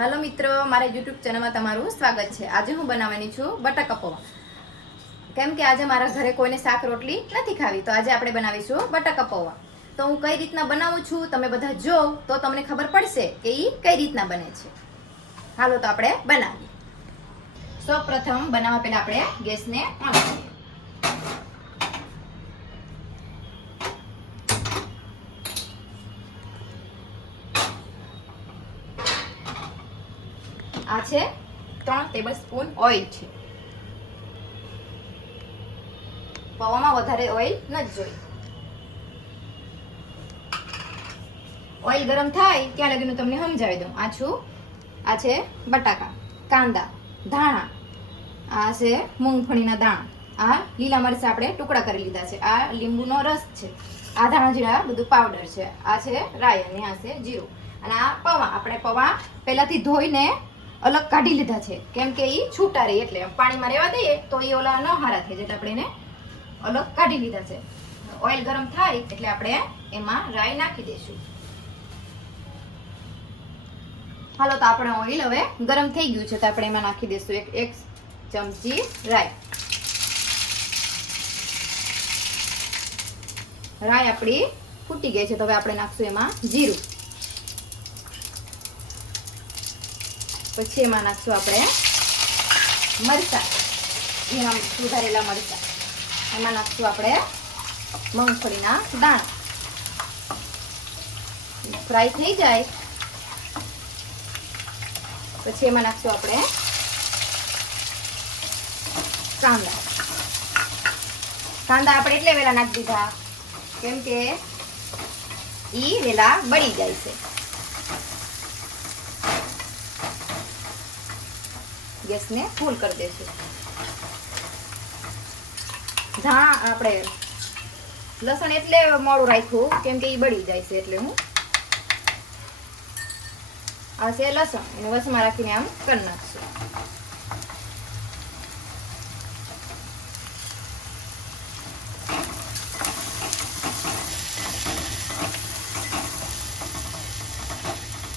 Hello मित्रों, मारा YouTube channel में तमारू स्वागत है। आज हूँ बनावानी छूं बटाका पौवा। केम के आज मारा घरे कोईने शाक रोटली नथी खावी, तो आज आपणे बनावीशुं बटाका पौवा। तो हूँ कई रीतना बनावुं छुं तमे बधा जो तो तमने खबर पड़शे के ई कई रीतना बने छे। हालो तो आपणे बनावीए। सौ प्रथम बनावा पहेला आपणे गैसने ऑन करीए। आ छे 3 टेबलस्पून ऑइल छे। पौवामां वधारे ऑइल नथी जोईए। ऑइल गरम थाय त्यां लगीनुं तमने समजावी दऊं। आ छे बटाका, कांदा, धाणा, आ छे मूंगफळीना दाणा, आ લીલા મરચાં આપણે ટુકડા કરી લીધા છે, આ લીંબુનો રસ છે, આ ધાણા જીરા બધું પાવડર છે, આ છે રાઈ અને આ છે જીરું, અને આ પૌવા આપણે પૌવા પહેલાથી ધોઈને અલગ કાઢી લીધા છે, કેમ કે ઈ છૂટા રહે એટલે પાણીમાં રહેવા દઈએ તો ઈ ઓલા ન હારા થઈ જાય, એટલે આપણે એને અલગ કાઢી લીધા છે। ઓઇલ ગરમ થાય એટલે આપણે એમાં રાઈ નાખી દઈશું। હાલો તો આપણે ઓઇલ હવે ગરમ થઈ ગયું છે, તો આપણે એમાં નાખી દઈશું એક ચમચી રાઈ। રાઈ આપણી ફૂટી ગઈ છે, તો હવે આપણે નાખશું એમાં જીરું, પછી એમાં નાખશું આપણે મરચાં, એમાં સુધારેલા મરચાં, એમાં નાખશું આપણે મૂંગફળીના દાણા। ફ્રાય થઈ જાય પછી એમાં નાખશું આપણે કાંદા। કાંદા આપણે એટલે વેલા નાખી દીધા કેમ કે ઈ વેલા બળી જાય છે। ગેસને ફૂલ કરી દેશું। धाणा આપણે લસણ એટલે મોડું રાખ્યું કેમ કે ઈ બળી જાય છે, એટલે હું આ છે લસણ એને વસમાં રાખીને આમ કરી નાખશું।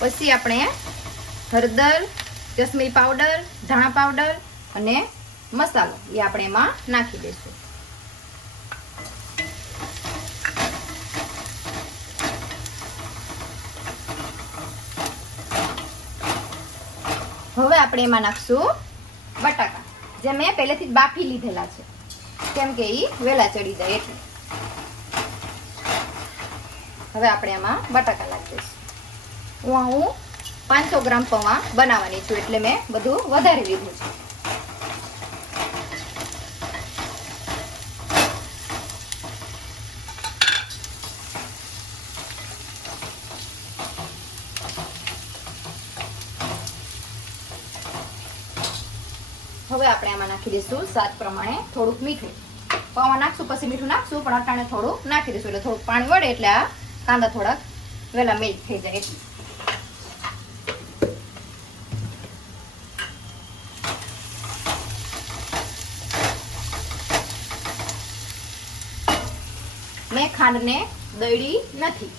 પછી આપણે હળદર, કશ્મીરી પાવડર, ધાણા પાવડર અને મસાલો એ આપણે એમાં નાખી દઈશું। હવે આપણે એમાં નાખશું બટાકા, જે મેં પહેલેથી જ બાફી લીધેલા છે કેમ કે ઈ વેલા ચડી જાય એટલે। હવે આપણે એમાં બટાકા નાખી દઈશું। હું 500 ગ્રામ પૌવા બનાવવાની છું એટલે મેં બધું વધારી લીધું છે। હવે આપણે આમાં નાખી દઈશું સ્વાદ પ્રમાણે થોડુંક મીઠું। પૌવા નાખશું પછી મીઠું નાખશું, પણ અટાણે થોડું નાખી દઈશું એટલે થોડુંક પાણી વળે એટલે આ કાંદા થોડાક વેલા મેલ્ટ થઈ જાય એટલે। મેં ખાંડને દળી નથી,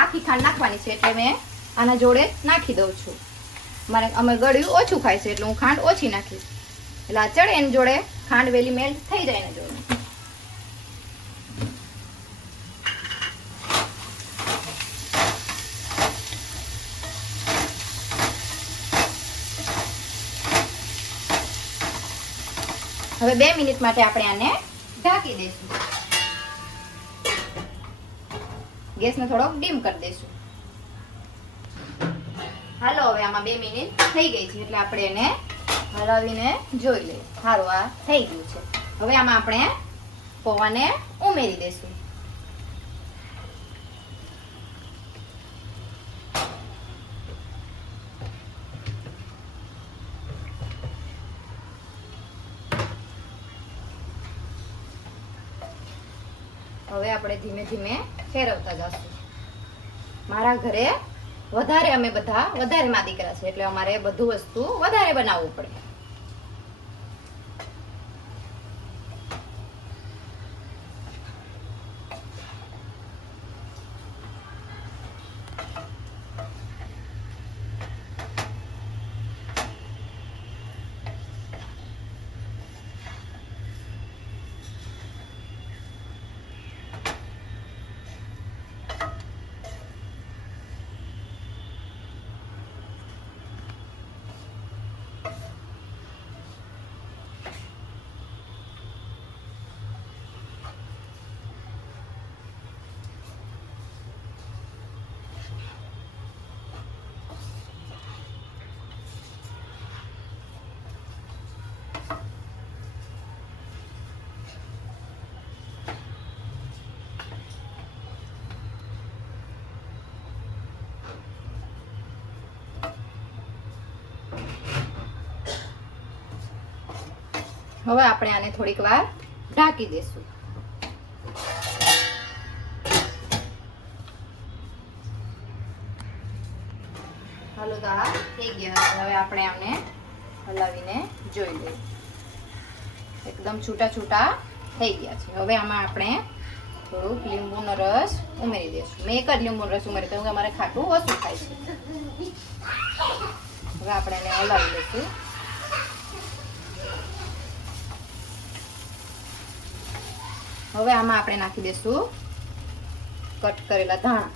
આખી ખાંડ નાખવાની છે એટલે મેં આના જોડે નાખી દઉં છું। મારે અમે ગળ્યું ઓછું ખાય છે એટલે હું ખાંડ ઓછી નાખીશ, એટલે આ ચડે એની જોડે ખાંડ વેલી મેલ્ટ થઈ જાય એના જોડે। હવે 2 મિનિટ માટે આપણે આને ઢાંકી દઈશું। ગેસને થોડોક ડીમ કરી દઈશું। હાલો હવે આમાં 2 મિનિટ થઈ ગઈ છે એટલે આપણે એને હલાવીને જોઈ લઈએ। સારું આ થઈ ગયું છે। હવે આમાં આપણે પૌવાને ઉમેરી દઈશું। હવે આપણે ધીમે ધીમે ફેરવતા જશું। મારા ઘરે વધારે અમે બધા વધારે માં દીકરા છે એટલે અમારે બધું વસ્તુ વધારે બનાવવું પડે। હવે આપણે આને થોડીક વાર ઢાંકી દઈશું. હાલો તો આ થઈ ગયા. હવે આપણે આને હલાવીને જોઈ લઈએ. એકદમ છૂટા છૂટા થઈ ગયા છે. હવે આમાં આપણે થોડુંક લીંબુનો રસ ઉમેરી દઈશું. મેં એક જ લીંબુનો રસ ઉમેરી કેમ કે અમારે ખાટું ઓછું ખાય છે. હવે આપણે એને હલાવી લઈશું. હવે આમાં આપણે નાખી દઈશું કટ કરેલા ધાણા.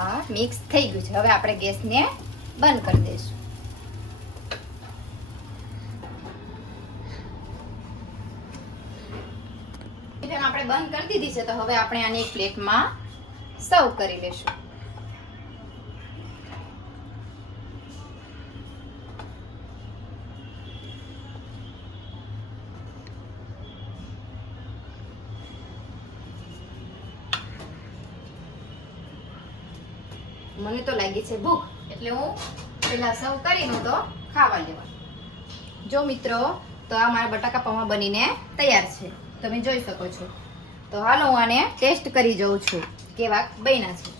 આ મિક્સ થઈ ગયું છે. હવે આપણે ગેસને બંધ કરી દઈશું. આપણે બંધ કરી દીધી છે તો હવે આપણે આને એક પ્લેટમાં સર્વ કરી લેશું. મને તો લાગી છે ભૂખ એટલે હું પેલા સર્વ કરીને તો ખાવા લેવા. જો મિત્રો તો આ મારા બટાકા પૌવા બનીને તૈયાર છે, તમે જોઈ શકો છો. તો હાલો હું આને ટેસ્ટ કરી જોઉં છું કેવા બન્યા છે.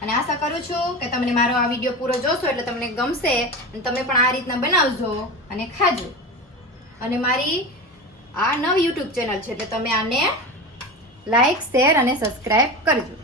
અને આશા કરું છું કે તમને મારો આ વિડીયો પૂરો જોશો એટલે તમને ગમશે અને તમે પણ આ રીતના બનાવજો અને ખાજો. અને મારી આ નવી યુટ્યુબ ચેનલ છે એટલે તમે આને લાઈક, શેર અને સબસ્ક્રાઈબ કરજો.